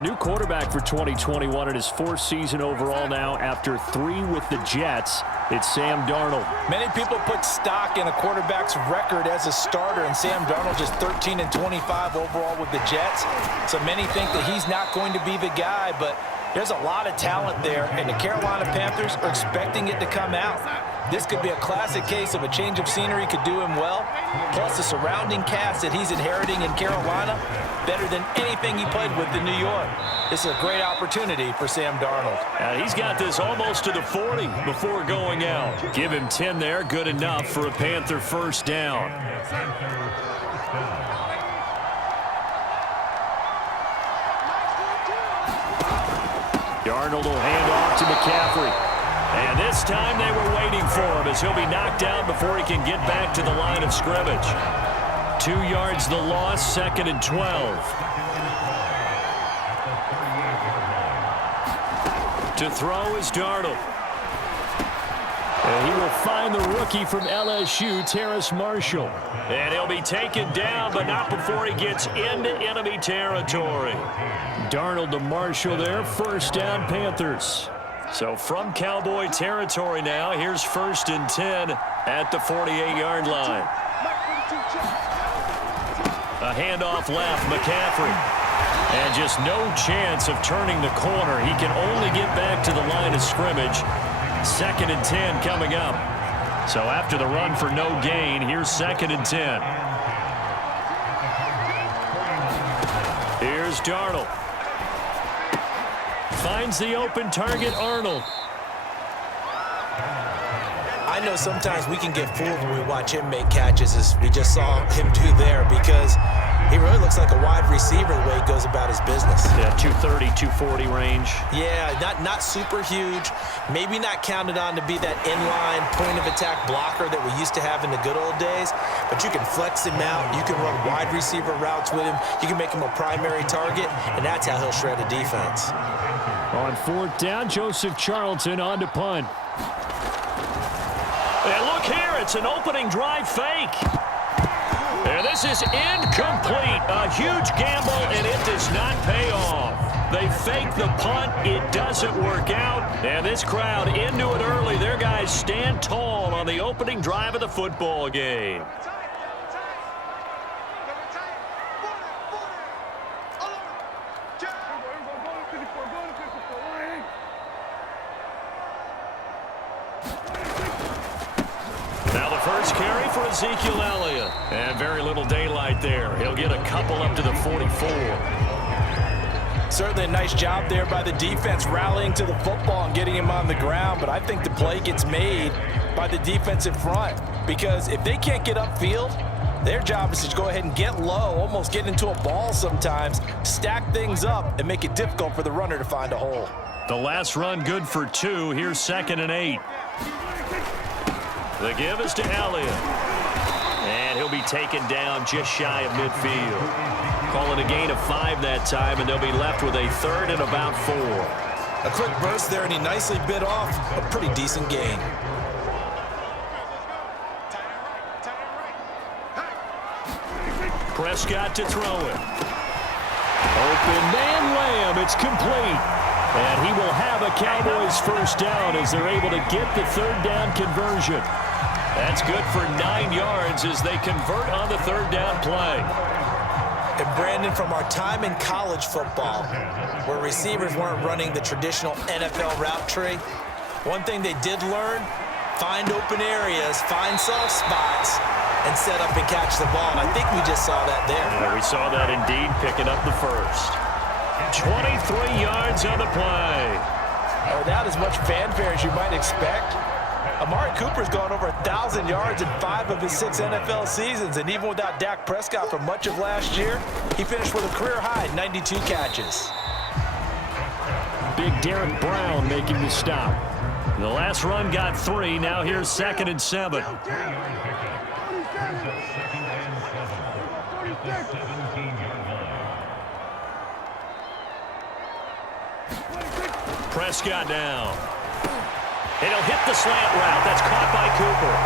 New quarterback for 2021 in his fourth season overall now after 3 with the Jets. It's Sam Darnold. Many people put stock in a quarterback's record as a starter, and Sam Darnold just 13-25 overall with the Jets. So many think that he's not going to be the guy, but there's a lot of talent there, and the Carolina Panthers are expecting it to come out. This could be a classic case of a change of scenery could do him well, plus the surrounding cast that he's inheriting in Carolina, better than anything he played with in New York. This is a great opportunity for Sam Darnold. And he's got this almost to the 40 before going out. Give him 10 there, good enough for a Panther first down. Darnold will hand off to McCaffrey. And this time they were waiting for him as he'll be knocked down before he can get back to the line of scrimmage. 2 yards the loss, 2nd and 12. To throw is Darnold. And he will find the rookie from LSU, Terrace Marshall. And he'll be taken down, but not before he gets into enemy territory. Darnold to Marshall there, first down Panthers. So from Cowboy territory now, here's 1st and 10 at the 48-yard line. A handoff left, McCaffrey. And just no chance of turning the corner. He can only get back to the line of scrimmage. 2nd and 10 coming up. So after the run for no gain, here's 2nd and 10. Here's Darnold. Finds the open target, Arnold. I know sometimes we can get fooled when we watch him make catches, as we just saw him do there, because he really looks like a wide receiver the way he goes about his business. Yeah, 230, 240 range. Yeah, not super huge. Maybe not counted on to be that inline point-of-attack blocker that we used to have in the good old days, but you can flex him out. You can run wide receiver routes with him. You can make him a primary target, and that's how he'll shred a defense. On 4th down, Joseph Charlton on to punt. And look here, it's an opening drive fake. And this is incomplete. A huge gamble, and it does not pay off. They fake the punt. It doesn't work out. And this crowd into it early. Their guys stand tall on the opening drive of the football game. First carry for Ezekiel Elliott. And very little daylight there. He'll get a couple up to the 44. Certainly a nice job there by the defense rallying to the football and getting him on the ground. But I think the play gets made by the defensive front, because if they can't get upfield, their job is to go ahead and get low, almost get into a ball sometimes, stack things up, and make it difficult for the runner to find a hole. The last run good for 2. Here's 2nd and 8. The give is to Elliott. And he'll be taken down just shy of midfield. Calling a gain of 5 that time, and they'll be left with a 3rd and about 4. A quick burst there, and he nicely bit off a pretty decent gain. Prescott to throw it. Open man Lamb. It's complete. And he will have a Cowboys first down as they're able to get the 3rd down conversion. That's good for 9 yards as they convert on the 3rd down play. And Brandon, from our time in college football, where receivers weren't running the traditional NFL route tree, one thing they did learn, find open areas, find soft spots, and set up and catch the ball. And I think we just saw that there. Yeah, we saw that indeed, picking up the first. 23 yards on the play. Without as much fanfare as you might expect, Amari Cooper's gone over 1,000 yards in 5 of his 6 NFL seasons, and even without Dak Prescott for much of last year, he finished with a career-high 92 catches. Big Derek Brown making the stop. The last run got 3. Now here's 2nd and 7. Prescott down. And he'll hit the slant route. That's caught by Cooper.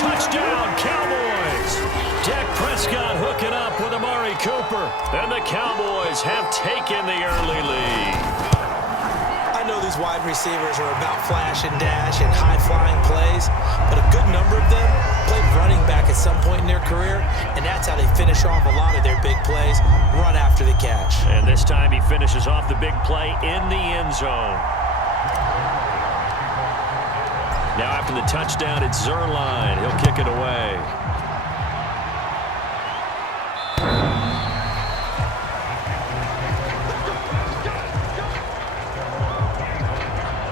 Touchdown, Cowboys. Dak Prescott hooking up with Amari Cooper. And the Cowboys have taken the early lead. I know these wide receivers are about flash and dash and high-flying plays, but a good number of them played running back at some point in their career, and that's how they finish off a lot of their big plays, run after the catch. And this time he finishes off the big play in the end zone. Now after the touchdown, it's Zerline. He'll kick it away.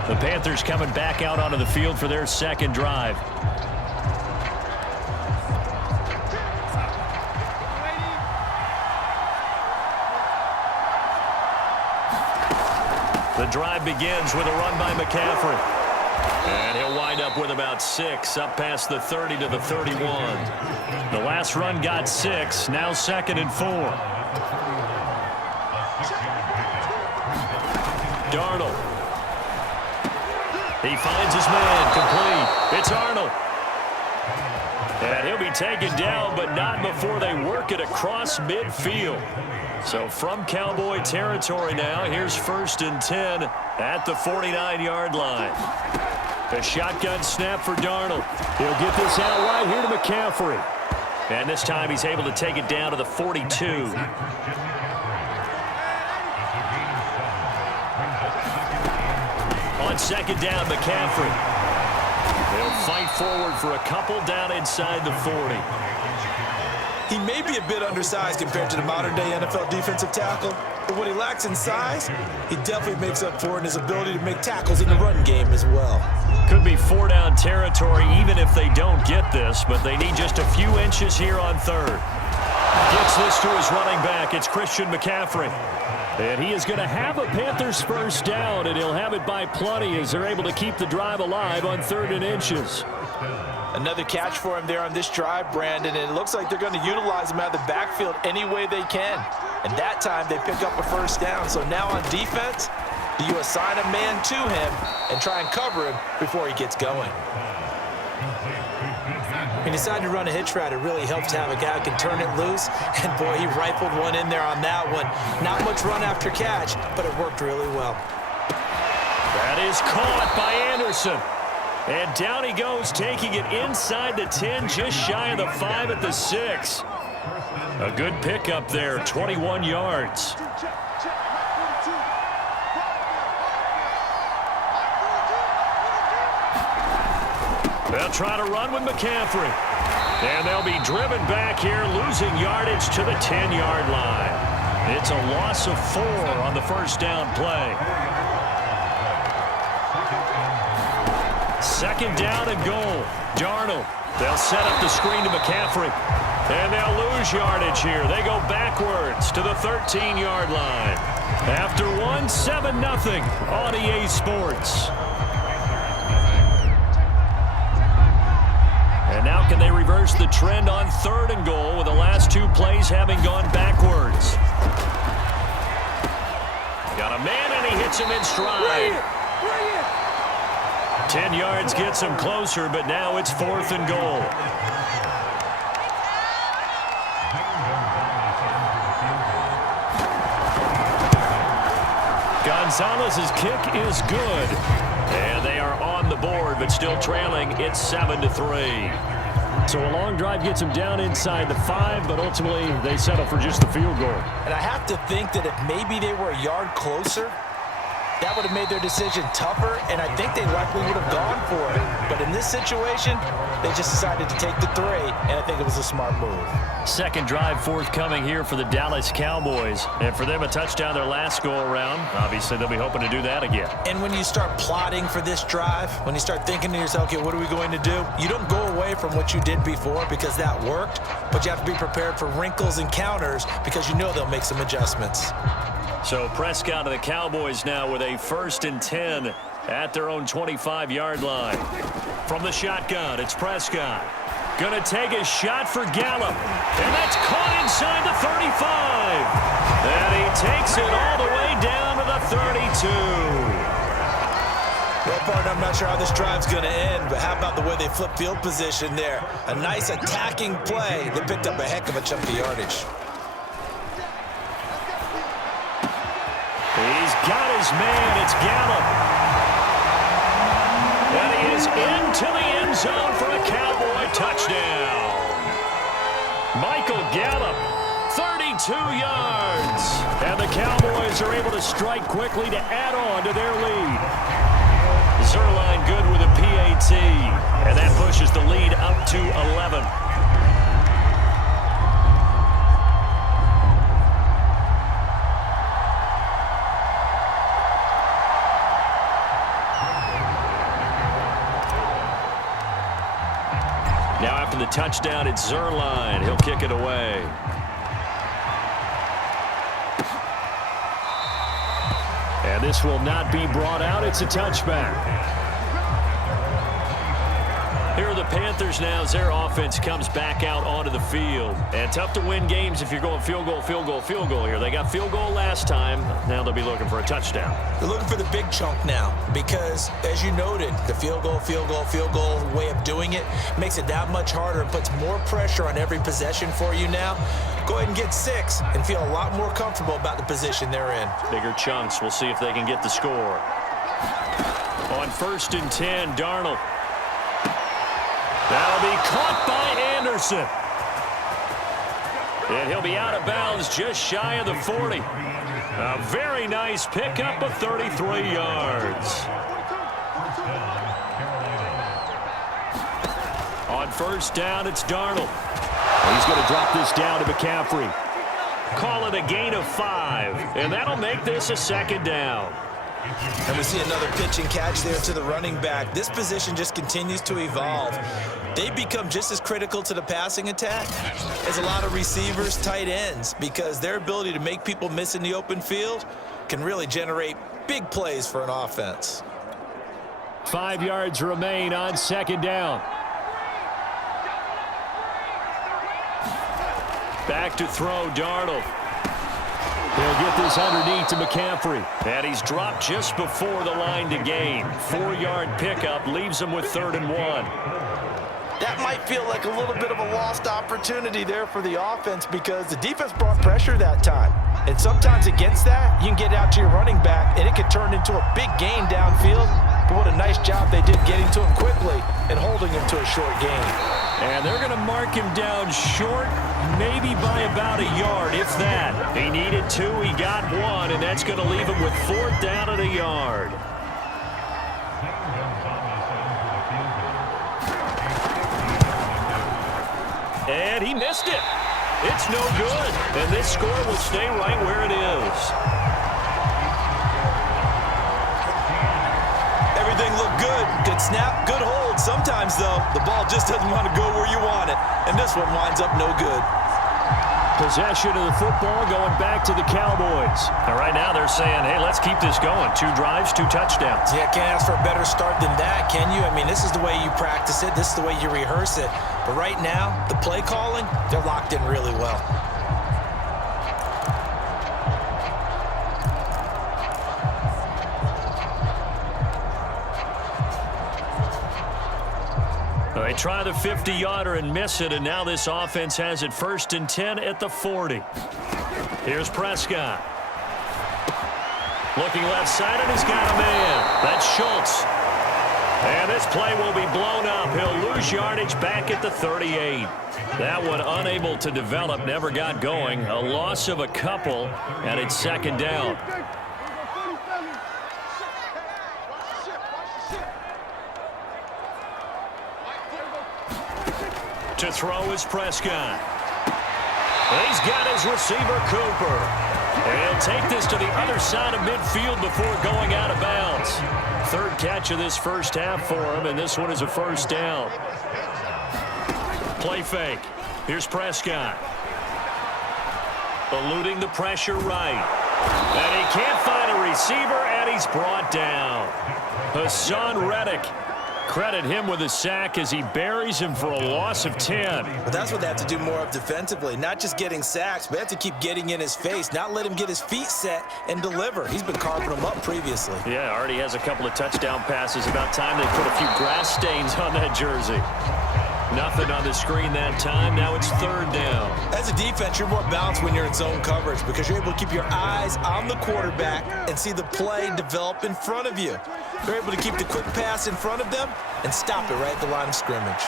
The Panthers coming back out onto the field for their second drive. The drive begins with a run by McCaffrey. And he'll wind up with about 6, up past the 30 to the 31. The last run got 6, now 2nd and 4. Darnold. He finds his man, complete. It's Arnold. And he'll be taken down, but not before they work it across midfield. So from Cowboy territory now, here's 1st and 10 at the 49-yard line. The shotgun snap for Darnold. He'll get this out right here to McCaffrey. And this time he's able to take it down to the 42. On 2nd down, McCaffrey. They'll fight forward for a couple down inside the 40. He may be a bit undersized compared to the modern-day NFL defensive tackle, but what he lacks in size, he definitely makes up for in his ability to make tackles in the run game as well. Could be 4-down territory even if they don't get this, but they need just a few inches here on 3rd. Gets this to his running back. It's Christian McCaffrey. And he is going to have a Panthers first down, and he'll have it by plenty as they're able to keep the drive alive on 3rd and inches. Another catch for him there on this drive, Brandon, and it looks like they're going to utilize him out of the backfield any way they can. And that time they pick up a first down. So now on defense, you assign a man to him and try and cover him before he gets going. He decided to run a hitch route. It really helps to have a guy who can turn it loose. And, boy, he rifled one in there on that one. Not much run after catch, but it worked really well. That is caught by Anderson. And down he goes, taking it inside the 10, just shy of the 5 at the 6. A good pickup there, 21 yards. They'll try to run with McCaffrey. And they'll be driven back here, losing yardage to the 10-yard line. It's a loss of 4 on the first down play. 2nd down and goal. Darnold. They'll set up the screen to McCaffrey. And they'll lose yardage here. They go backwards to the 13-yard line. After one, 7-0 on EA Sports. And now can they reverse the trend on 3rd and goal with the last 2 plays having gone backwards? Got a man and he hits him in stride. 10 yards gets him closer, but now it's 4th and goal. Gonzalez's kick is good. And they are on the board, but still trailing. It's 7-3. So a long drive gets them down inside the 5, but ultimately they settle for just the field goal. And I have to think that if maybe they were a yard closer, that would have made their decision tougher, and I think they likely would have gone for it. But in this situation, they just decided to take the 3, and I think it was a smart move. Second drive forthcoming here for the Dallas Cowboys. And for them, a touchdown their last go-around. Obviously, they'll be hoping to do that again. And when you start plotting for this drive, when you start thinking to yourself, okay, what are we going to do? You don't go away from what you did before because that worked, but you have to be prepared for wrinkles and counters because you know they'll make some adjustments. So Prescott of the Cowboys now with a 1st and 10 at their own 25-yard line. From the shotgun, it's Prescott. Going to take a shot for Gallup. And that's caught inside the 35. And he takes it all the way down to the 32. Well, part, I'm not sure how this drive's going to end, but how about the way they flip field position there? A nice attacking play that picked up a heck of a chunk of yardage. He's got his man. It's Gallup. And he is into the end zone for a Cowboy touchdown. Michael Gallup, 32 yards. And the Cowboys are able to strike quickly to add on to their lead. Zerline good with a PAT. And that pushes the lead up to 11. Now after the touchdown, it's Zerline. He'll kick it away. And this will not be brought out. It's a touchback. Here are the Panthers now as their offense comes back out onto the field. And tough to win games if you're going field goal, field goal, field goal here. They got field goal last time. Now they'll be looking for a touchdown. They're looking for the big chunk now because, as you noted, the field goal way of doing it makes it that much harder and puts more pressure on every possession for you now. Go ahead and get 6 and feel a lot more comfortable about the position they're in. Bigger chunks. We'll see if they can get the score. On 1st and 10, Darnold. That'll be caught by Anderson. And he'll be out of bounds just shy of the 40. A very nice pickup of 33 yards. On 1st down, it's Darnold. He's going to drop this down to McCaffrey. Call it a gain of 5. And that'll make this a 2nd down. And we see another pitch and catch there to the running back. This position just continues to evolve. They become just as critical to the passing attack as a lot of receivers, tight ends, because their ability to make people miss in the open field can really generate big plays for an offense. 5 yards remain on 2nd down. Back to throw, Darnold. He'll get this underneath to McCaffrey. And he's dropped just before the line to gain. 4-yard pickup leaves him with 3rd and 1. That might feel like a little bit of a lost opportunity there for the offense because the defense brought pressure that time. And sometimes against that, you can get out to your running back, and it could turn into a big gain downfield. But what a nice job they did getting to him quickly and holding him to a short gain. And they're going to mark him down short, maybe by about a yard, if that. He needed 2, he got 1, and that's going to leave him with 4th down and a yard. And he missed it. It's no good. And this score will stay right where it is. Everything looked good. Good snap, good hold. Sometimes, though, the ball just doesn't want to go where you want it. And this one winds up no good. Possession of the football going back to the Cowboys. And right now they're saying, hey, let's keep this going. 2 drives, 2 touchdowns. Yeah, can't ask for a better start than that, can you? I mean, this is the way you practice it. This is the way you rehearse it. But right now, the play calling, they're locked in really well. They try the 50-yarder and miss it, and now this offense has it 1st and 10 at the 40. Here's Prescott. Looking left side, and he's got a man. That's Schultz. And this play will be blown up. He'll lose yardage back at the 38. That one unable to develop, never got going. A loss of a couple, and it's 2nd down. To throw is Prescott. He's got his receiver, Cooper. And he'll take this to the other side of midfield before going out of bounds. 3rd catch of this first half for him, and this one is a 1st down. Play fake. Here's Prescott. Eluding the pressure right. And he can't find a receiver, and he's brought down. Hassan Reddick credit him with a sack as he buries him for a loss of 10. But that's what they have to do more of defensively. Not just getting sacks, but they have to keep getting in his face, not let him get his feet set and deliver. He's been carving them up previously. Yeah, already has a couple of touchdown passes. About time they put a few grass stains on that jersey. Nothing on the screen that time. Now it's third down. As a defense, you're more balanced when you're in zone coverage because you're able to keep your eyes on the quarterback and see the play develop in front of you. You're able to keep the quick pass in front of them and stop it right at the line of scrimmage.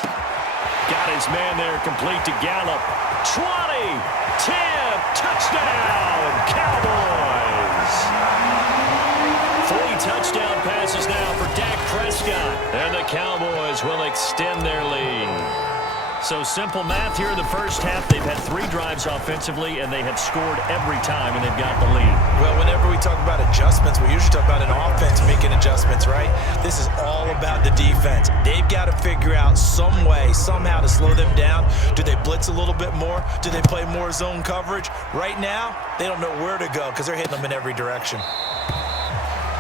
Got his man there, complete to Gallup. 20, 10, touchdown, Cowboys. 3 touchdown passes now for Dak Prescott. And the Cowboys will extend their lead. So simple math here in the first half. They've had 3 drives offensively, and they have scored every time, and they've got the lead. Well, whenever we talk about adjustments, we usually talk about an offense making adjustments, right? This is all about the defense. They've got to figure out some way, somehow to slow them down. Do they blitz a little bit more? Do they play more zone coverage? Right now, they don't know where to go because they're hitting them in every direction.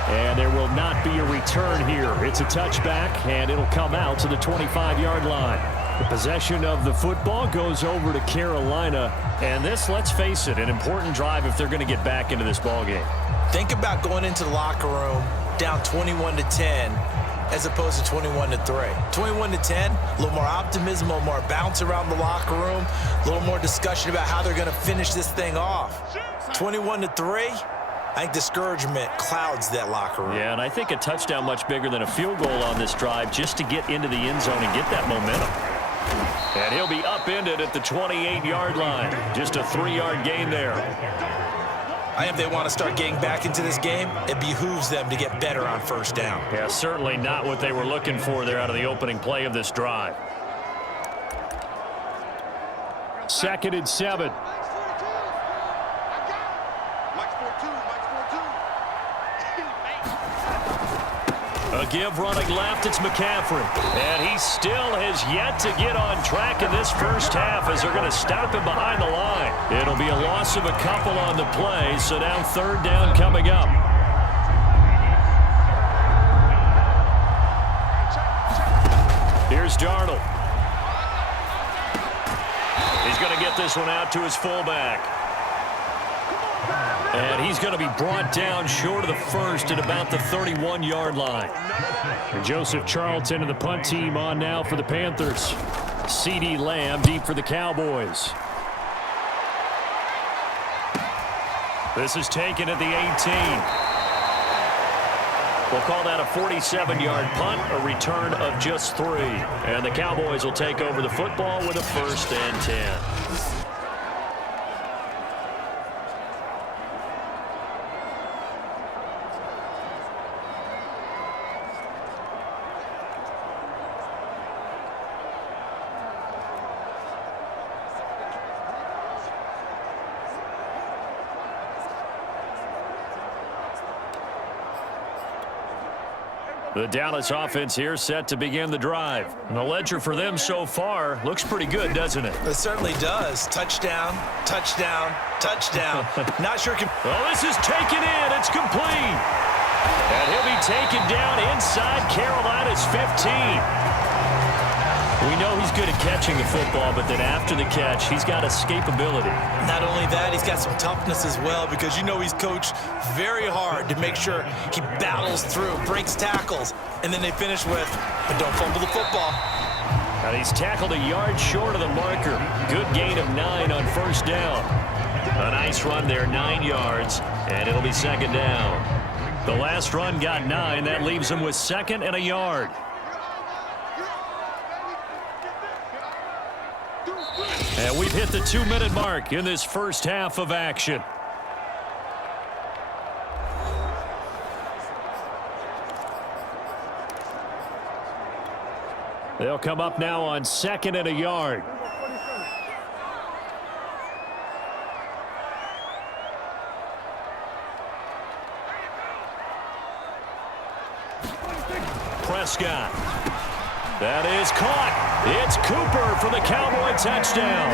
And there will not be a return here. It's a touchback, and it'll come out to the 25-yard line. The possession of the football goes over to Carolina. And this, let's face it, an important drive if they're going to get back into this ballgame. Think about going into the locker room down 21-10 as opposed to 21-3. 21-10, a little more optimism, a little more bounce around the locker room, a little more discussion about how they're going to finish this thing off. 21-3. I think discouragement clouds that locker room. Yeah, and I think a touchdown much bigger than a field goal on this drive just to get into the end zone and get that momentum. And he'll be upended at the 28-yard line. Just a 3-yard gain there. I think if they want to start getting back into this game, it behooves them to get better on first down. Yeah, certainly not what they were looking for there out of the opening play of this drive. 2nd and 7. A give running left, it's McCaffrey. And he still has yet to get on track in this first half as they're going to stop him behind the line. It'll be a loss of a couple on the play, so now third down coming up. Here's Darnold. He's going to get this one out to his fullback. And he's going to be brought down short of the first at about the 31-yard line. And Joseph Charlton and the punt team on now for the Panthers. CeeDee Lamb deep for the Cowboys. This is taken at the 18. We'll call that a 47-yard punt, a return of just 3. And the Cowboys will take over the football with a 1st and 10. The Dallas offense here set to begin the drive. And the ledger for them so far looks pretty good, doesn't it? It certainly does. Touchdown, touchdown, touchdown. Not sure. Oh, this is taken in. It's complete. And he'll be taken down inside Carolina's 15. We know he's good at catching the football, but then after the catch, he's got escapability. Not only that, he's got some toughness as well because you know he's coached very hard to make sure he battles through, breaks tackles, and then they finish with, but don't fumble the football. And he's tackled a yard short of the marker. Good gain of 9 on first down. A nice run there, 9 yards, and it'll be second down. The last run got 9. That leaves him with 2nd and a yard. And we've hit the 2-minute mark in this first half of action. They'll come up now on 2nd and a yard. Prescott. That is caught. It's Cooper for the Cowboy touchdown.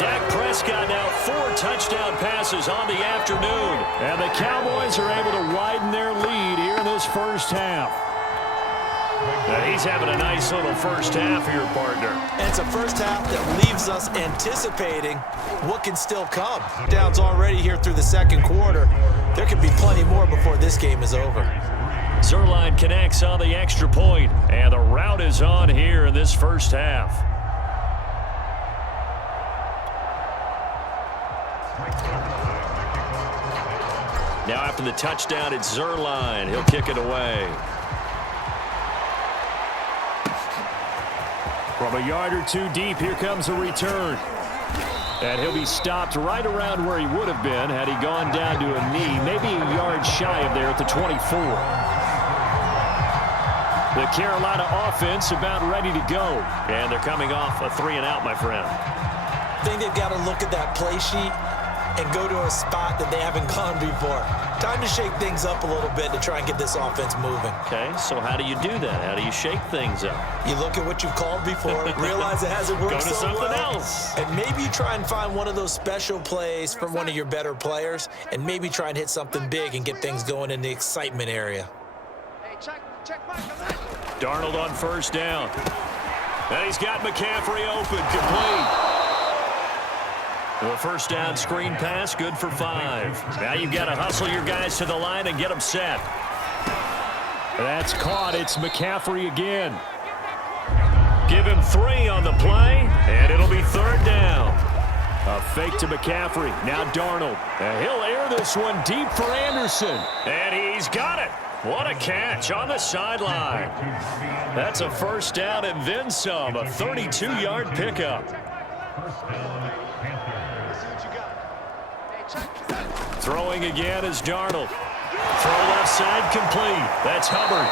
Dak Prescott now 4 touchdown passes on the afternoon. And the Cowboys are able to widen their lead here in this first half. He's having a nice little first half here, partner. And it's a first half that leaves us anticipating what can still come. Downs already here through the second quarter. There could be plenty more before this game is over. Zerline connects on the extra point, and the rout is on here in this first half. Now after the touchdown, it's Zerline. He'll kick it away. From a yard or two deep, here comes a return. And he'll be stopped right around where he would have been had he gone down to a knee, maybe a yard shy of there at the 24. The Carolina offense about ready to go. And they're coming off a 3-and-out, my friend. I think they've got to look at that play sheet and go to a spot that they haven't gone before. Time to shake things up a little bit to try and get this offense moving. Okay, so how do you do that? How do you shake things up? You look at what you've called before, realize it hasn't worked Go to so something well, else. and maybe you try and find one of those special plays from one of your better players, and maybe try and hit something big and get things going in the excitement area. Darnold on first down. And he's got McCaffrey open, complete. The first down screen pass, good for 5. Now you've got to hustle your guys to the line and get them set. That's caught. It's McCaffrey again. Give him 3 on the play, and it'll be third down. A fake to McCaffrey. Now Darnold. And he'll air this one deep for Anderson. And he's got it. What a catch on the sideline. That's a first down and then some. A 32-yard pickup. Throwing again is Darnold. Throw left side complete. That's Hubbard.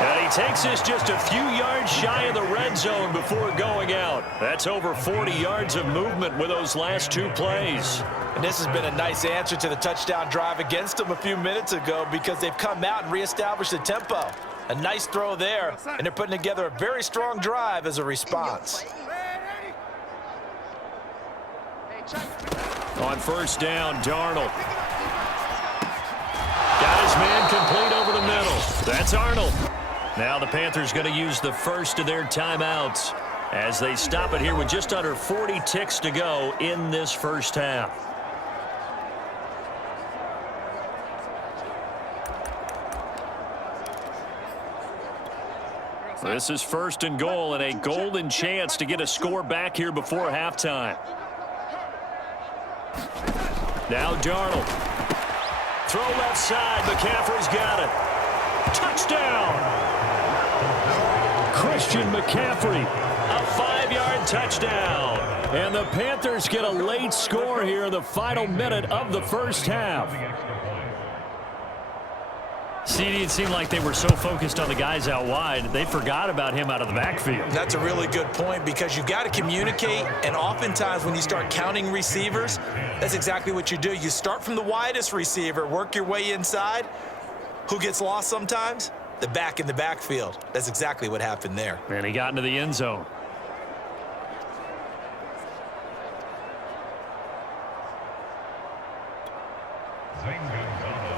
And he takes this just a few yards shy of the red zone before going out. That's over 40 yards of movement with those last 2 plays. And this has been a nice answer to the touchdown drive against them a few minutes ago because they've come out and reestablished the tempo. A nice throw there, and they're putting together a very strong drive as a response. On first down, Darnold. Got his man complete over the middle. That's Arnold. Now the Panthers going to use the first of their timeouts as they stop it here with just under 40 ticks to go in this first half. This is first and goal and a golden chance to get a score back here before halftime. Now Darnold. Throw left side. McCaffrey's got it. Touchdown. Christian McCaffrey. A 5-yard touchdown. And the Panthers get a late score here in the final minute of the first half. CD, it seemed like they were so focused on the guys out wide, they forgot about him out of the backfield. That's a really good point because you've got to communicate, and oftentimes when you start counting receivers, that's exactly what you do. You start from the widest receiver, work your way inside. Who gets lost sometimes? The back in the backfield. That's exactly what happened there. And he got into the end zone.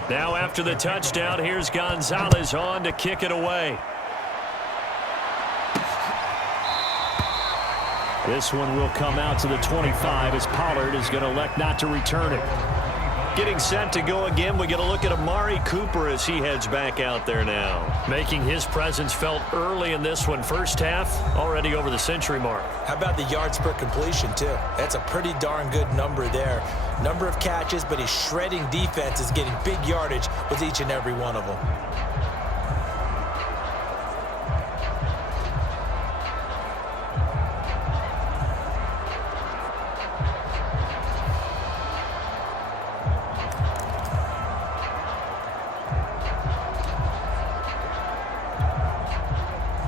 Now after the touchdown, here's Gonzalez on to kick it away. This one will come out to the 25 as Pollard is going to elect not to return it. Getting set to go again, we get a look at Amari Cooper as he heads back out there now. Making his presence felt early in this one. First half, already over the century mark. How about the yards per completion, too? That's a pretty darn good number there. Number of catches, but his shredding defense is getting big yardage with each and every one of them.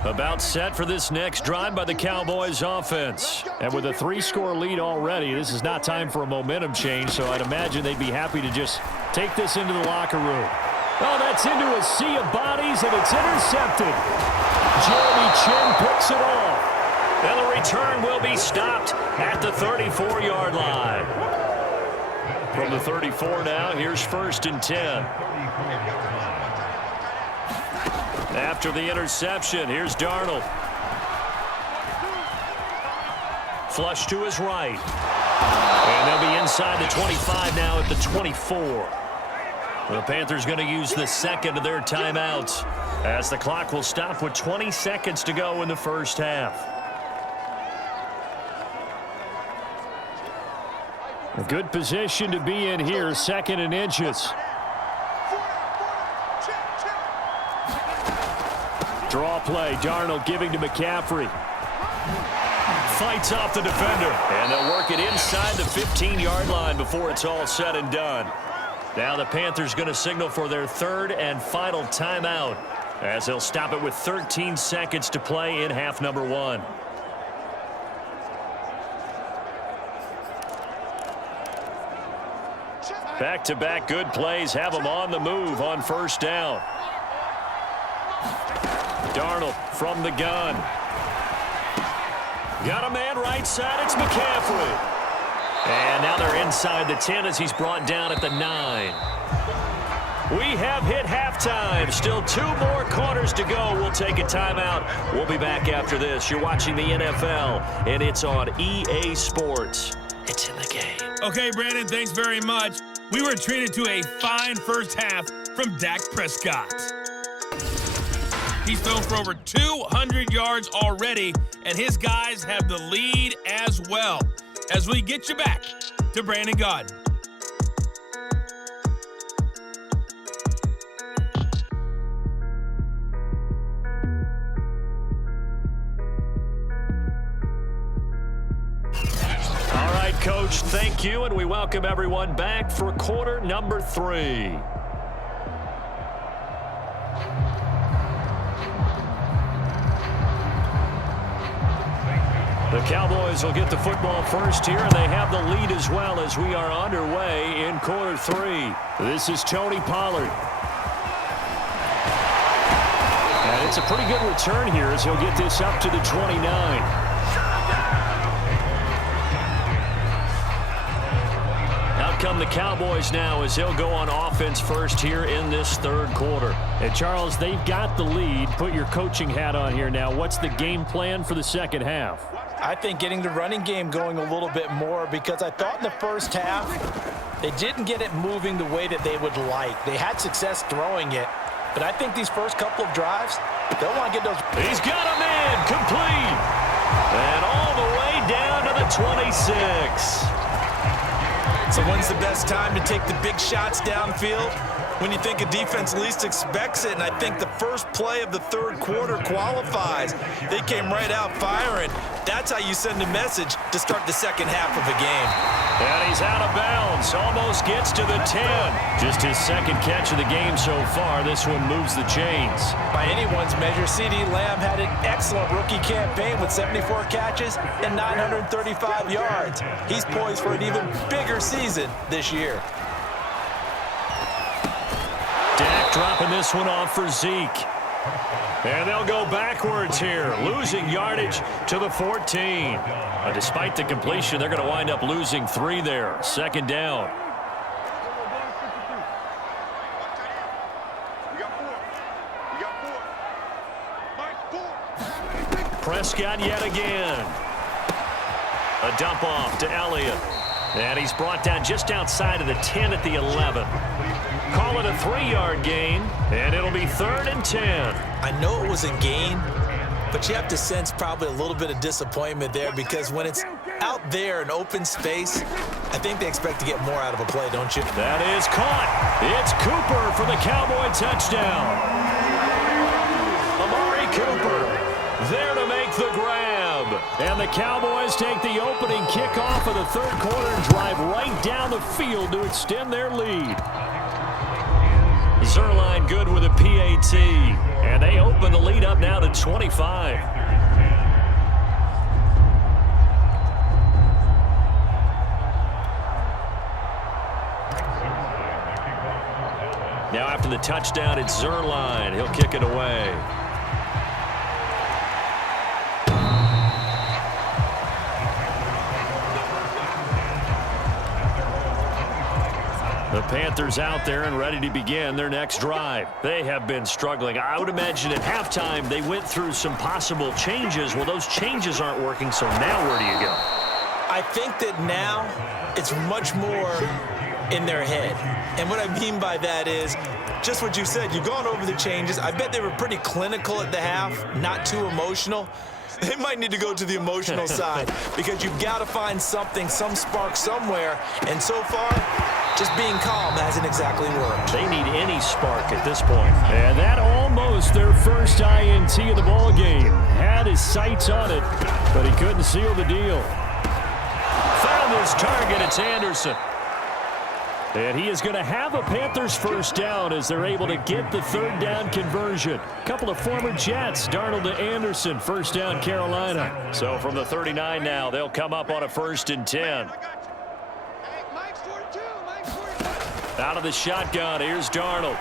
About set for this next drive by the Cowboys offense. And with a 3-score lead already, this is not time for a momentum change, so I'd imagine they'd be happy to just take this into the locker room. Oh, that's into a sea of bodies, and it's intercepted. Jeremy Chin picks it off. And the return will be stopped at the 34-yard line. From the 34 now, here's first and 10. After the interception, here's Darnold. Flush to his right. And they'll be inside the 25 now at the 24. The Panthers going to use the second of their timeouts as the clock will stop with 20 seconds to go in the first half. A good position to be in here, second and inches. Draw play, Darnold giving to McCaffrey. Fights off the defender, and they'll work it inside the 15-yard line before it's all said and done. Now the Panthers going to signal for their third and final timeout as they'll stop it with 13 seconds to play in half number one. Back-to-back good plays have them on the move on first down. Darnold from the gun. Got a man right side. It's McCaffrey. And now they're inside the 10 as he's brought down at the 9. We have hit halftime. Still 2 more quarters to go. We'll take a timeout. We'll be back after this. You're watching the NFL, and it's on EA Sports. It's in the game. Okay, Brandon, thanks very much. We were treated to a fine first half from Dak Prescott. He's thrown for over 200 yards already, and his guys have the lead as well. As we get you back to Brandon Gaudin. All right, Coach, thank you, and we welcome everyone back for quarter number 3. The Cowboys will get the football first here, and they have the lead as well as we are underway in quarter 3. This is Tony Pollard. And it's a pretty good return here as he'll get this up to the 29. Out come the Cowboys now as he'll go on offense first here in this third quarter. And Charles, they've got the lead. Put your coaching hat on here now. What's the game plan for the second half? I think getting the running game going a little bit more, because I thought in the first half they didn't get it moving the way that they would like. They had success throwing it, but I think these first couple of drives, they'll want to get those. He's got him in, complete, and all the way down to the 26. So when's the best time to take the big shots downfield? When you think a defense least expects it, and I think the first play of the third quarter qualifies. They came right out firing. That's how you send a message to start the second half of a game. And he's out of bounds, almost gets to the 10. Just his second catch of the game so far. This one moves the chains. By anyone's measure, CeeDee Lamb had an excellent rookie campaign with 74 catches and 935 yards. He's poised for an even bigger season this year. Dak dropping this one off for Zeke. And they'll go backwards here, losing yardage to the 14. Despite the completion, they're going to wind up losing 3 there. Second down. Prescott yet again. A dump off to Elliott. And he's brought down just outside of the 10 at the 11. Call it a 3-yard gain, and it'll be 3rd and 10. I know it was a gain, but you have to sense probably a little bit of disappointment there, because when it's out there in open space, I think they expect to get more out of a play, don't you? That is caught. It's Cooper for the Cowboy touchdown. Amari Cooper there to make the grab. And the Cowboys take the opening kickoff of the third quarter and drive right down the field to extend their lead. Zerline good with a PAT, and they open the lead up now to 25. Now after the touchdown, it's Zerline. He'll kick it away. The Panthers out there and ready to begin their next drive. They have been struggling. I would imagine at halftime they went through some possible changes. Well, those changes aren't working, so now where do you go? I think that now it's much more in their head. And what I mean by that is just what you said. You've gone over the changes. I bet they were pretty clinical at the half, not too emotional. They might need to go to the emotional side because you've got to find something, some spark somewhere. And so far, just being calm hasn't exactly worked. They need any spark at this point. And that almost their first INT of the ball game. Had his sights on it, but he couldn't seal the deal. Found his target. It's Anderson. And he is going to have a Panthers first down as they're able to get the third down conversion. A couple of former Jets, Darnold to Anderson, first down Carolina. So from the 39 now, they'll come up on a 1st and 10. Out of the shotgun, here's Darnold.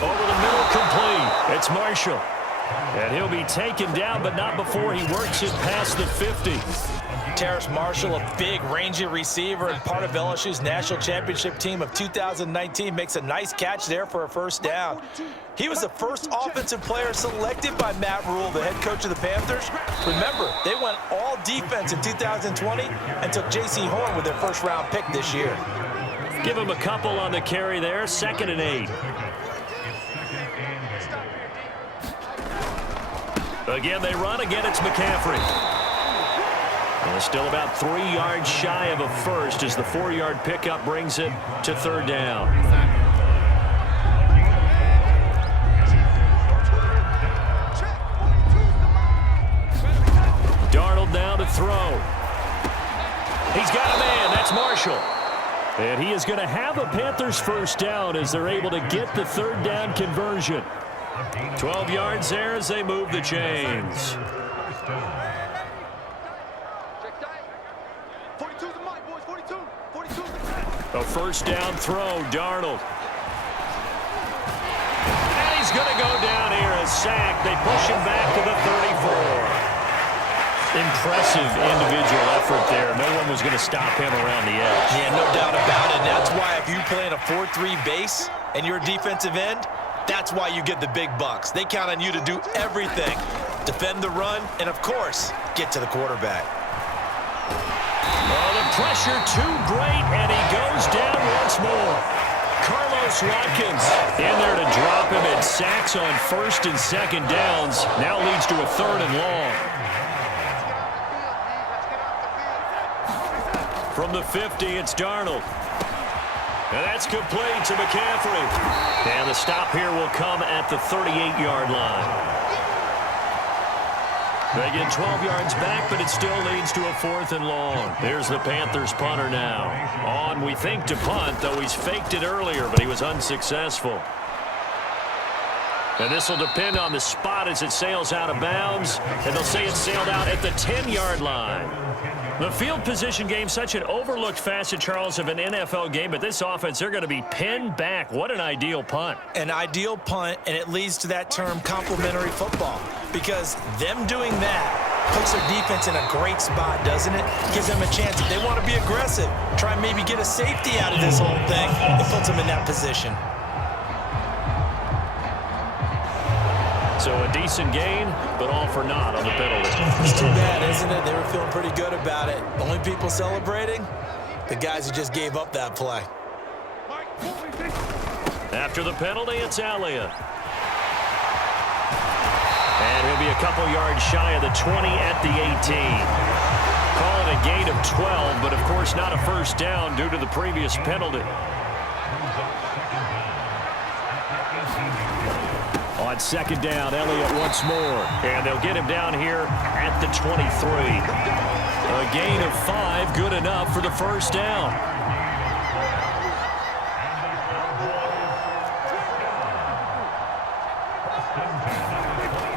Over the middle, complete. It's Marshall. And he'll be taken down, but not before he works it past the 50. Terrace Marshall, a big, rangy receiver and part of LSU's national championship team of 2019, makes a nice catch there for a first down. He was the first offensive player selected by Matt Rule, the head coach of the Panthers. Remember, they went all defense in 2020 and took J.C. Horn with their first-round pick this year. Give him a couple on the carry there, 2nd and 8. Again, they run. Again, it's McCaffrey. And still about 3 yards shy of a first as the 4-yard pickup brings it to 3rd down. Darnold now to throw. He's got a man. That's Marshall. And he is going to have a Panthers first down as they're able to get the 3rd down conversion. 12 yards there as they move the chains. A first down throw, Darnold. And he's going to go down here, a sack. They push him back to the 34. Impressive individual effort there. No one was going to stop him around the edge. Yeah, no doubt about it. And that's why if you play in a 4-3 base and you're a defensive end, that's why you get the big bucks. They count on you to do everything. Defend the run and, of course, get to the quarterback. Oh, the pressure too great, and he goes down once more. Carlos Watkins in there to drop him, and sacks on 1st and 2nd downs. Now leads to a 3rd and long. From the 50, it's Darnold. And that's complete to McCaffrey. And the stop here will come at the 38-yard line. They get 12 yards back, but it still leads to a 4th and long. There's the Panthers punter now. On, we think, to punt, though he's faked it earlier, but he was unsuccessful. And this will depend on the spot as it sails out of bounds. And they'll say it sailed out at the 10-yard line. The field position game, such an overlooked facet, Charles, of an NFL game, but this offense, they're going to be pinned back. What an ideal punt. An ideal punt, and it leads to that term complementary football, because them doing that puts their defense in a great spot, doesn't it? Gives them a chance. If they want to be aggressive, try and maybe get a safety out of this whole thing, it puts them in that position. So a decent gain, but all for naught on the penalty. It's too bad, isn't it? They were feeling pretty good about it. The only people celebrating, the guys who just gave up that play. After the penalty, it's Elliott. And he'll be a couple yards shy of the 20 at the 18. Call it a gain of 12, but of course not a first down due to the previous penalty. On 2nd down, Elliott once more. And they'll get him down here at the 23. A gain of 5, good enough for the first down.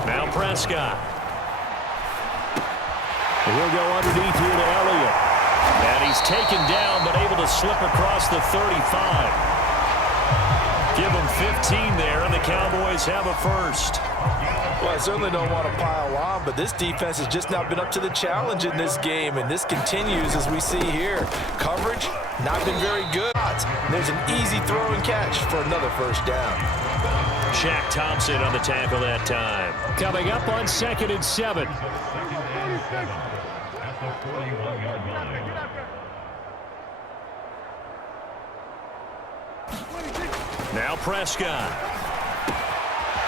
Now Prescott. He'll go underneath here to Elliott. And he's taken down, but able to slip across the 35. Give them 15 there, and the Cowboys have a first. Well, I certainly don't want to pile on, but this defense has just not been up to the challenge in this game, and this continues as we see here. Coverage not been very good. There's an easy throw and catch for another first down. Shaq Thompson on the tackle that time. Coming up on 2nd and 7. Now Prescott.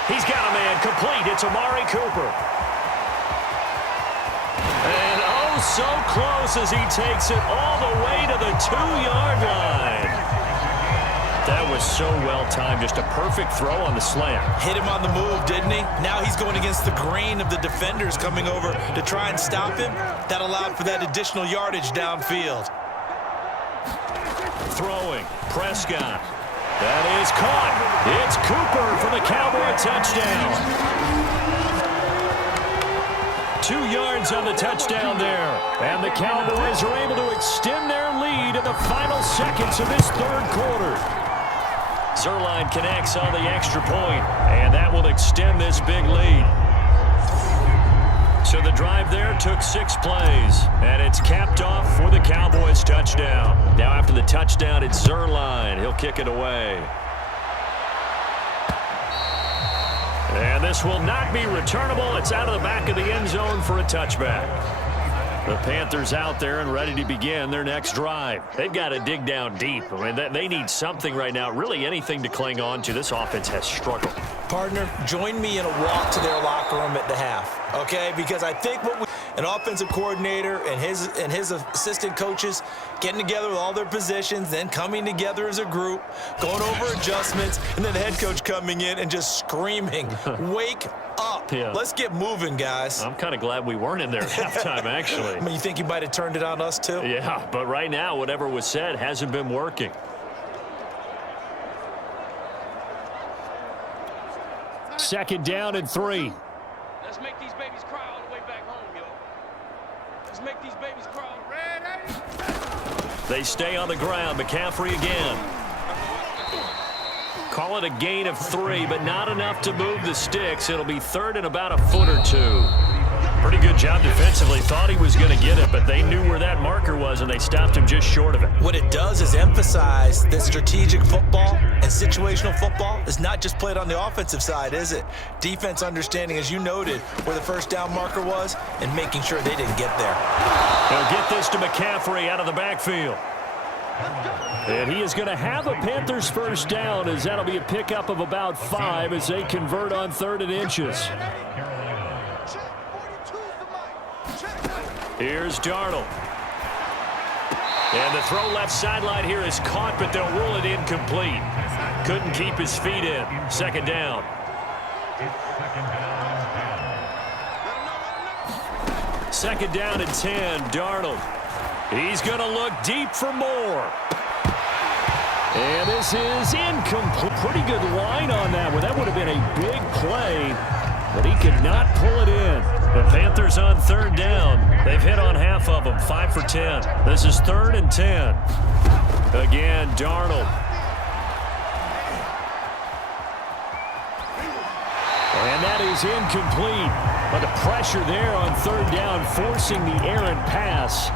He's got a man complete. It's Amari Cooper. And oh, so close as he takes it all the way to the 2-yard line. That was so well-timed. Just a perfect throw on the slant. Hit him on the move, didn't he? Now he's going against the grain of the defenders coming over to try and stop him. That allowed for that additional yardage downfield. Throwing. Prescott. That is caught. It's Cooper for the Cowboy touchdown. 2 yards on the touchdown there. And the Cowboys are able to extend their lead in the final seconds of this 3rd quarter. Zuerlein connects on the extra point, and that will extend this big lead. So the drive there took 6 plays, and it's capped off for the Cowboys touchdown. Now after the touchdown, it's Zuerlein. He'll kick it away. And this will not be returnable. It's out of the back of the end zone for a touchback. The Panthers out there and ready to begin their next drive. They've got to dig down deep. I mean, they need something right now, really anything to cling on to. This offense has struggled. Partner, join me in a walk to their locker room at the half, okay? Because I think an offensive coordinator and his assistant coaches getting together with all their positions, then coming together as a group, going over adjustments, and then the head coach coming in and just screaming, wake up. Yeah. Let's get moving, guys. I'm kind of glad we weren't in there at halftime, actually. I mean, you think you might have turned it on us, too? Yeah, but right now, whatever was said hasn't been working. Second down and 3. Let's make these babies cry all the way back home, yo. Let's make these babies cry. Ready? They stay on the ground. McCaffrey again. Call it a gain of 3, but not enough to move the sticks. It'll be 3rd and about a foot or 2. Pretty good job defensively. Thought he was going to get it, but they knew where that marker was, and they stopped him just short of it. What it does is emphasize that strategic football and situational football is not just played on the offensive side, is it? Defense understanding, as you noted, where the first down marker was and making sure they didn't get there. They'll get this to McCaffrey out of the backfield. And he is going to have a Panthers first down, as that'll be a pickup of about 5 as they convert on 3rd and inches. Here's Darnold. And the throw left sideline here is caught, but they'll rule it incomplete. Couldn't keep his feet in. 2nd down. Second down and 10. Darnold. He's going to look deep for more. And this is incomplete. Pretty good line on that one. That would have been a big play, but he could not pull it in. The Panthers on 3rd down. They've hit on half of them, 5 for 10. This is 3rd and 10. Again, Darnold. And that is incomplete. But the pressure there on 3rd down, forcing the errant pass.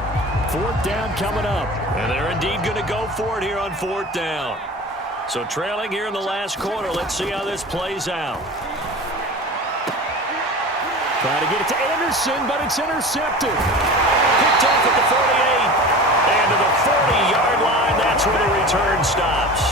4th down coming up. And they're indeed going to go for it here on 4th down. So trailing here in the last quarter. Let's see how this plays out. Trying to get it to Anderson, but it's intercepted. Picked off at the 48. And to the 40-yard line, that's where the return stops.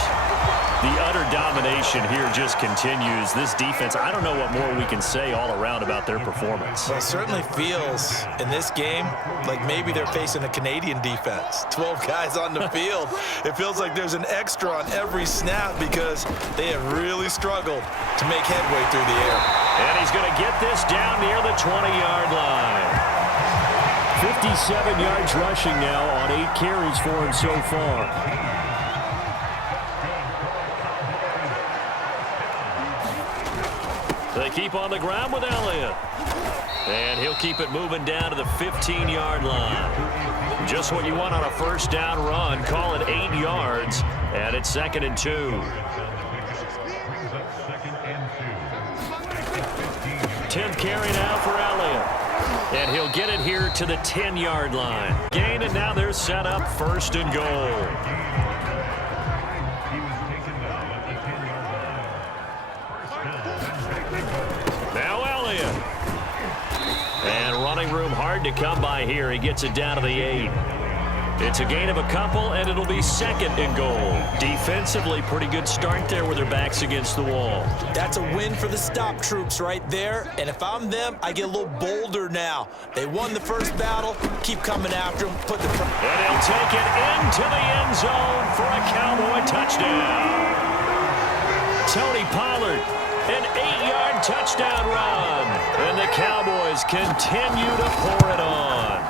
The utter domination here just continues. This defense, I don't know what more we can say all around about their performance. Well, it certainly feels in this game like maybe they're facing a Canadian defense. 12 guys on the field. It feels like there's an extra on every snap because they have really struggled to make headway through the air. And he's going to get this down near the 20-yard line. 57 yards rushing now on 8 carries for him so far. They keep on the ground with Elliott. And he'll keep it moving down to the 15-yard line. Just what you want on a first down run. Call it 8 yards. And it's 2nd and 2. 10th carry now for Elliott. And he'll get it here to the 10-yard line. Gain, and now they're set up 1st and goal. Now Elliott. And running room hard to come by here. He gets it down to the 8. It's a gain of a couple, and it'll be 2nd and goal. Defensively, pretty good start there with their backs against the wall. That's a win for the stop troops right there. And if I'm them, I get a little bolder now. They won the first battle. Keep coming after them. Put the and he'll take it into the end zone for a Cowboy touchdown. Tony Pollard, an 8-yard touchdown run. And the Cowboys continue to pour it on.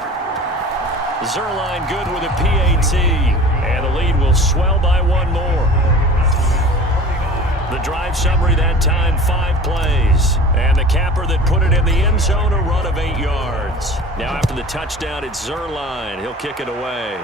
Zerline good with a PAT, and the lead will swell by 1 more. The drive summary that time, 5 plays. And the capper that put it in the end zone, a run of 8 yards. Now after the touchdown, it's Zerline. He'll kick it away.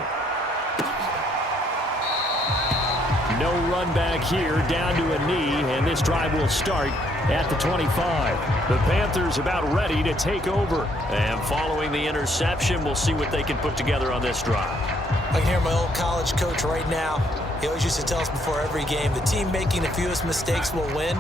No run back here, down to a knee, and this drive will start at the 25. The Panthers about ready to take over. And following the interception, we'll see what they can put together on this drive. I can hear my old college coach right now. He always used to tell us before every game, the team making the fewest mistakes will win.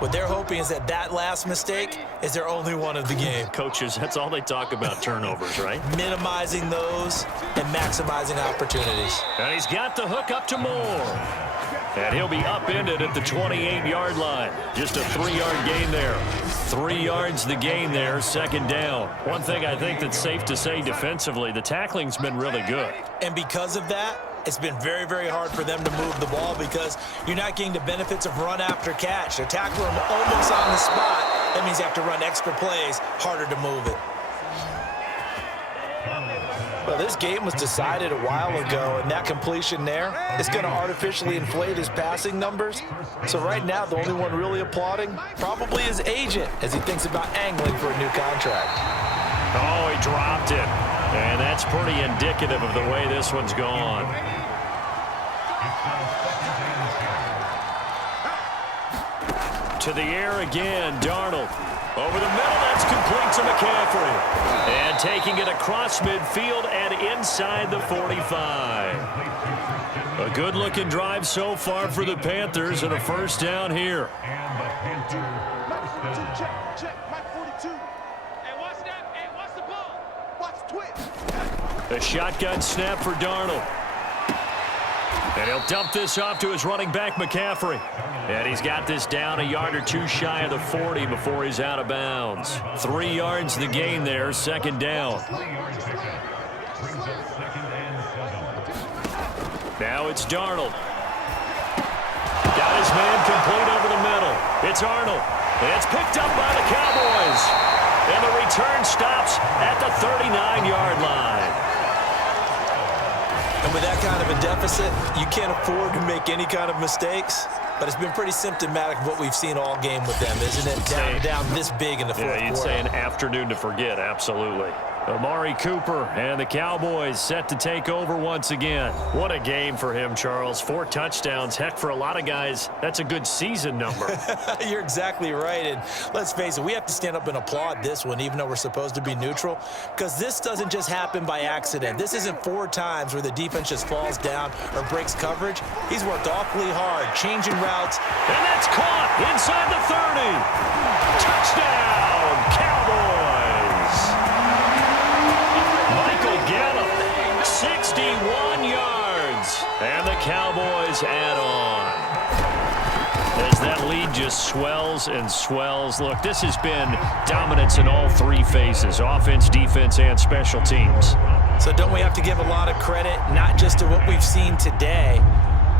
What they're hoping is that last mistake is their only one of the game. Coaches, that's all they talk about, turnovers, right? Minimizing those and maximizing opportunities. And he's got the hook up to Moore. And he'll be upended at the 28-yard line. Just a 3-yard gain there. 3 yards the gain there, 2nd down. One thing I think that's safe to say defensively, the tackling's been really good. And because of that, it's been very, very hard for them to move the ball because you're not getting the benefits of run after catch. They're tackling them almost on the spot. That means you have to run extra plays, harder to move it. Well, this game was decided a while ago, and that completion there is going to artificially inflate his passing numbers. So right now, the only one really applauding probably his agent as he thinks about angling for a new contract. Oh, he dropped it. And that's pretty indicative of the way this one's gone. To the air again, Darnold. Over the middle, that's complete to McCaffrey. And taking it across midfield and inside the 45. A good-looking drive so far for the Panthers and a 1st down here. A shotgun snap for Darnold. And he'll dump this off to his running back, McCaffrey. And he's got this down a yard or 2 shy of the 40 before he's out of bounds. 3 yards the gain there, 2nd down. Now it's Darnold. Got his man complete over the middle. It's Arnold. And it's picked up by the Cowboys. And the return stops at the 39-yard line. And with that kind of a deficit, you can't afford to make any kind of mistakes. But it's been pretty symptomatic of what we've seen all game with them, isn't it? Down this big in the fourth quarter. Yeah, you'd say an afternoon to forget, absolutely. Amari Cooper and the Cowboys set to take over once again. What a game for him, Charles. 4 touchdowns. Heck, for a lot of guys, that's a good season number. You're exactly right. And let's face it, we have to stand up and applaud this one, even though we're supposed to be neutral, because this doesn't just happen by accident. This isn't 4 times where the defense just falls down or breaks coverage. He's worked awfully hard, changing routes. And that's caught inside the 30. Touchdown, Cowboys. Michael Gallup, 61 yards. And the Cowboys add on. As that lead just swells and swells. Look, this has been dominance in all 3 phases, offense, defense, and special teams. So don't we have to give a lot of credit, not just to what we've seen today,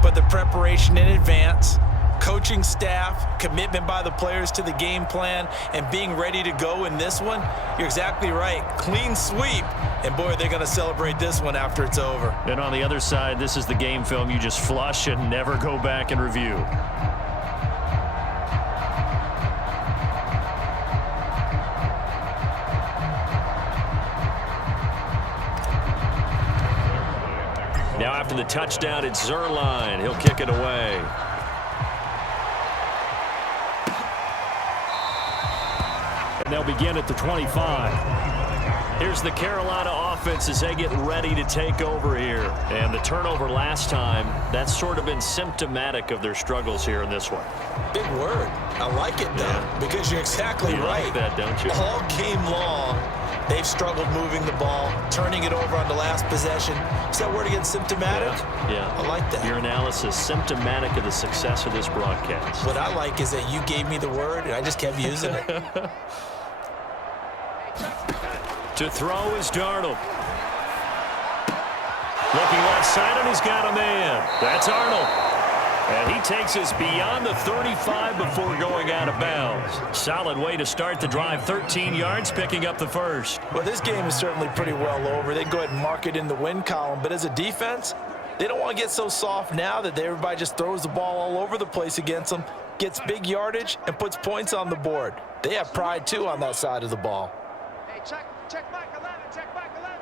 but the preparation in advance, coaching staff, commitment by the players to the game plan, and being ready to go in this one? You're exactly right. Clean sweep. And, boy, they're going to celebrate this one after it's over. And on the other side, this is the game film you just flush and never go back and review. Now after the touchdown, it's Zerline. He'll kick it away. And they'll begin at the 25. Here's the Carolina offense as they get ready to take over here. And the turnover last time, that's sort of been symptomatic of their struggles here in this one. Big word. I like it, though, because you're exactly right. You like that, don't you? All game long, they've struggled moving the ball, turning it over on the last possession. Is that word again, symptomatic? Yeah. I like that. Your analysis, symptomatic of the success of this broadcast. What I like is that you gave me the word, and I just kept using it. To throw is Darnold. Looking left side, and he's got a man. That's Arnold. And he takes us beyond the 35 before going out of bounds. Solid way to start the drive. 13 yards, picking up the first. Well, this game is certainly pretty well over. They go ahead and mark it in the win column. But as a defense, they don't want to get so soft now that everybody just throws the ball all over the place against them, gets big yardage, and puts points on the board. They have pride, too, on that side of the ball. Hey, check back 11, check back 11.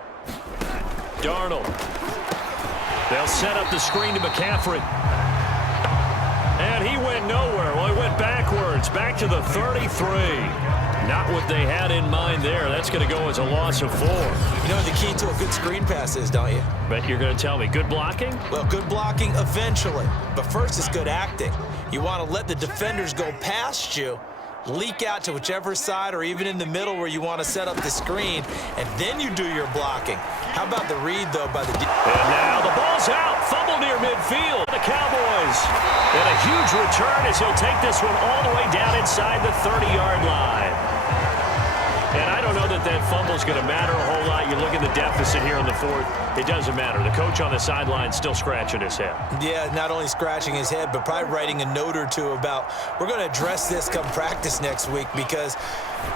Darnold. They'll set up the screen to McCaffrey. And he went nowhere. Well, he went backwards, back to the 33. Not what they had in mind there. That's going to go as a loss of 4. You know what the key to a good screen pass is, don't you? But you're going to tell me, good blocking? Well, good blocking eventually. But first is good acting. You want to let the defenders go past you, leak out to whichever side or even in the middle where you want to set up the screen, and then you do your blocking. How about the read, though, by the And now the ball's out. Fumble near midfield. The Cowboys. And a huge return as he'll take this one all the way down inside the 30-yard line. And I don't know that that fumble's going to matter a whole lot. You look at the deficit here in the fourth. It doesn't matter. The coach on the sideline still scratching his head. Yeah, not only scratching his head, but probably writing a note or two about we're going to address this come practice next week because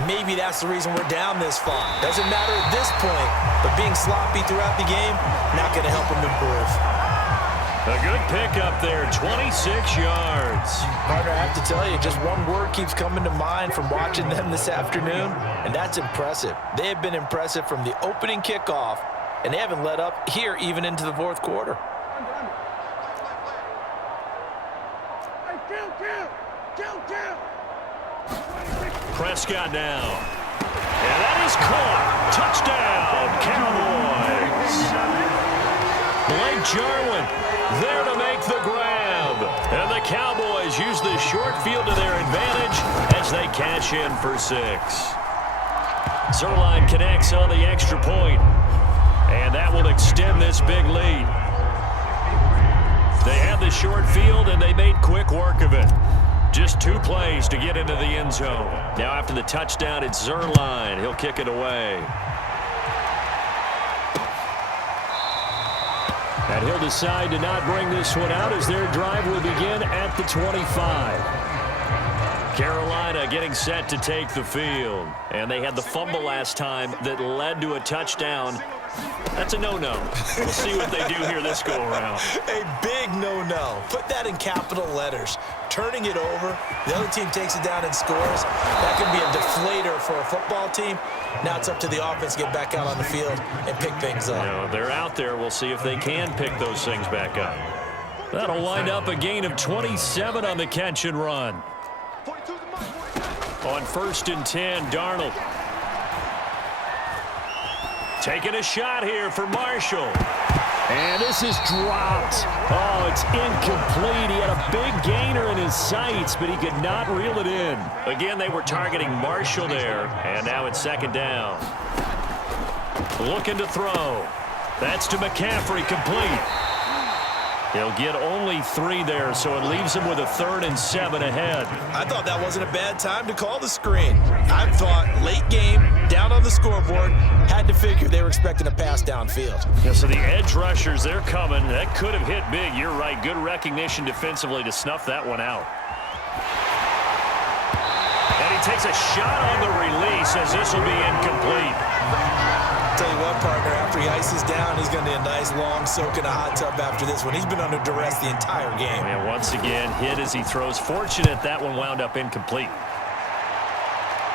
maybe that's the reason we're down this far. Doesn't matter at this point, but being sloppy throughout the game, not going to help him improve. A good pickup there, 26 yards. Partner, I have to tell you, just one word keeps coming to mind from watching them this afternoon, and that's impressive. They have been impressive from the opening kickoff, and they haven't let up here even into the fourth quarter. Prescott now. And that is caught. Touchdown, Cowboys. Blake Jarwin there to make the grab. And the Cowboys use the short field to their advantage as they cash in for 6. Zerline connects on the extra point. And that will extend this big lead. They had the short field, and they made quick work of it. Just 2 plays to get into the end zone. Now after the touchdown, it's Zerline. He'll kick it away. And he'll decide to not bring this one out as their drive will begin at the 25. Carolina getting set to take the field. And they had the fumble last time that led to a touchdown. That's a no-no. We'll see what they do here this go-around. A big no-no. Put that in capital letters. Turning it over, the other team takes it down and scores. That can be a deflator for a football team. Now it's up to the offense to get back out on the field and pick things up. You know, they're out there. We'll see if they can pick those things back up. That'll wind up a gain of 27 on the catch and run. On 1st and 10, Darnold. Taking a shot here for Marshall. And this is dropped. Oh, it's incomplete. He had a big gainer in his sights, but he could not reel it in. Again, they were targeting Marshall there, and now it's 2nd down. Looking to throw. That's to McCaffrey, complete. He'll get only 3 there, so it leaves him with a 3rd and 7 ahead. I thought that wasn't a bad time to call the screen. I thought late game, down on the scoreboard, had to figure they were expecting a pass downfield. Yeah, so the edge rushers, they're coming. That could have hit big. You're right. Good recognition defensively to snuff that one out. And he takes a shot on the release as this will be incomplete. Tell you what, partner, after he ices down, he's going to need a nice long soak in a hot tub after this one. He's been under duress the entire game. And once again, hit as he throws. Fortunate that one wound up incomplete.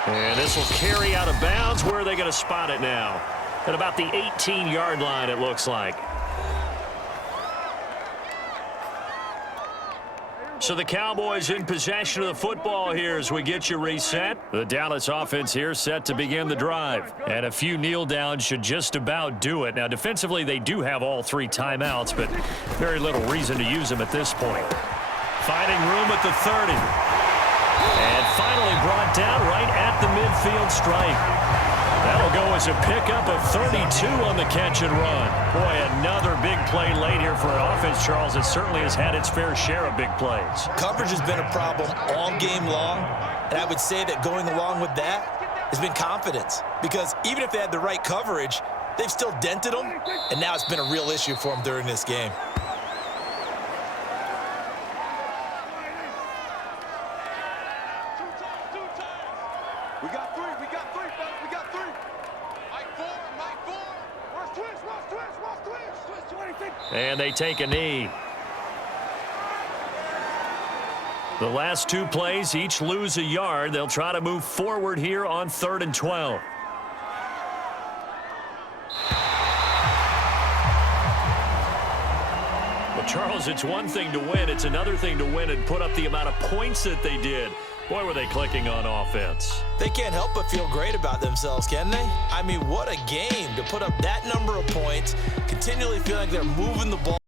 And this will carry out of bounds. Where are they going to spot it now? At about the 18-yard line, it looks like. So the Cowboys in possession of the football here as we get you reset. The Dallas offense here set to begin the drive. And a few kneel downs should just about do it. Now, defensively, they do have all 3 timeouts, but very little reason to use them at this point. Finding room at the 30. And finally brought down right at the midfield stripe. That'll go as a pickup of 32 on the catch and run. Boy, another big play late here for an offense, Charles, that certainly has had its fair share of big plays. Coverage has been a problem all game long, and I would say that going along with that has been confidence. Because even if they had the right coverage, they've still dented them, and now it's been a real issue for them during this game. We got 3, fellas. We got 3. Mike 4. Watch twist. And they take a knee. The last 2 plays, each lose a yard. They'll try to move forward here on 3rd and 12. Well, Charles, it's one thing to win. It's another thing to win and put up the amount of points that they did. Boy, were they clicking on offense. They can't help but feel great about themselves, can they? I mean, what a game to put up that number of points, continually feeling like they're moving the ball.